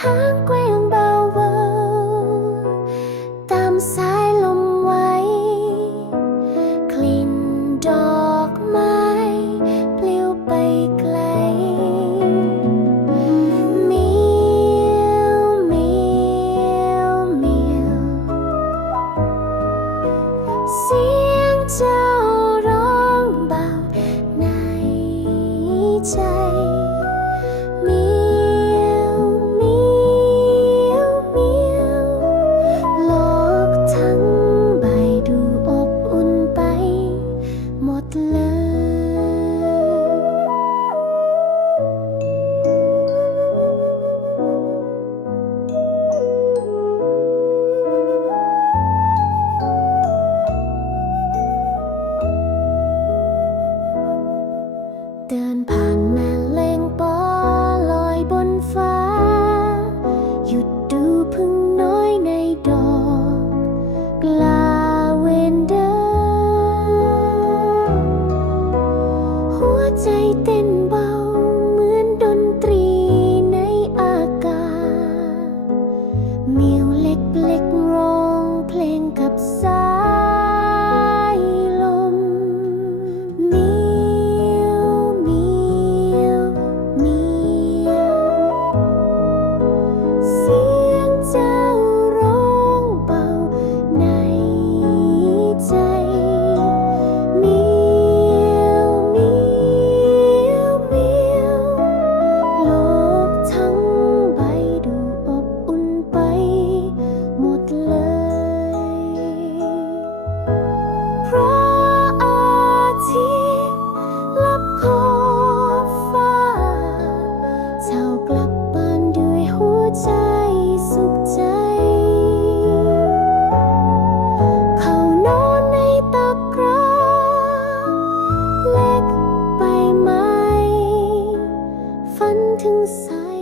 ห่างไกล open ใจสุขใจ เขานอนในตะกร้าเล็กไปไหม ฝันถึงสาย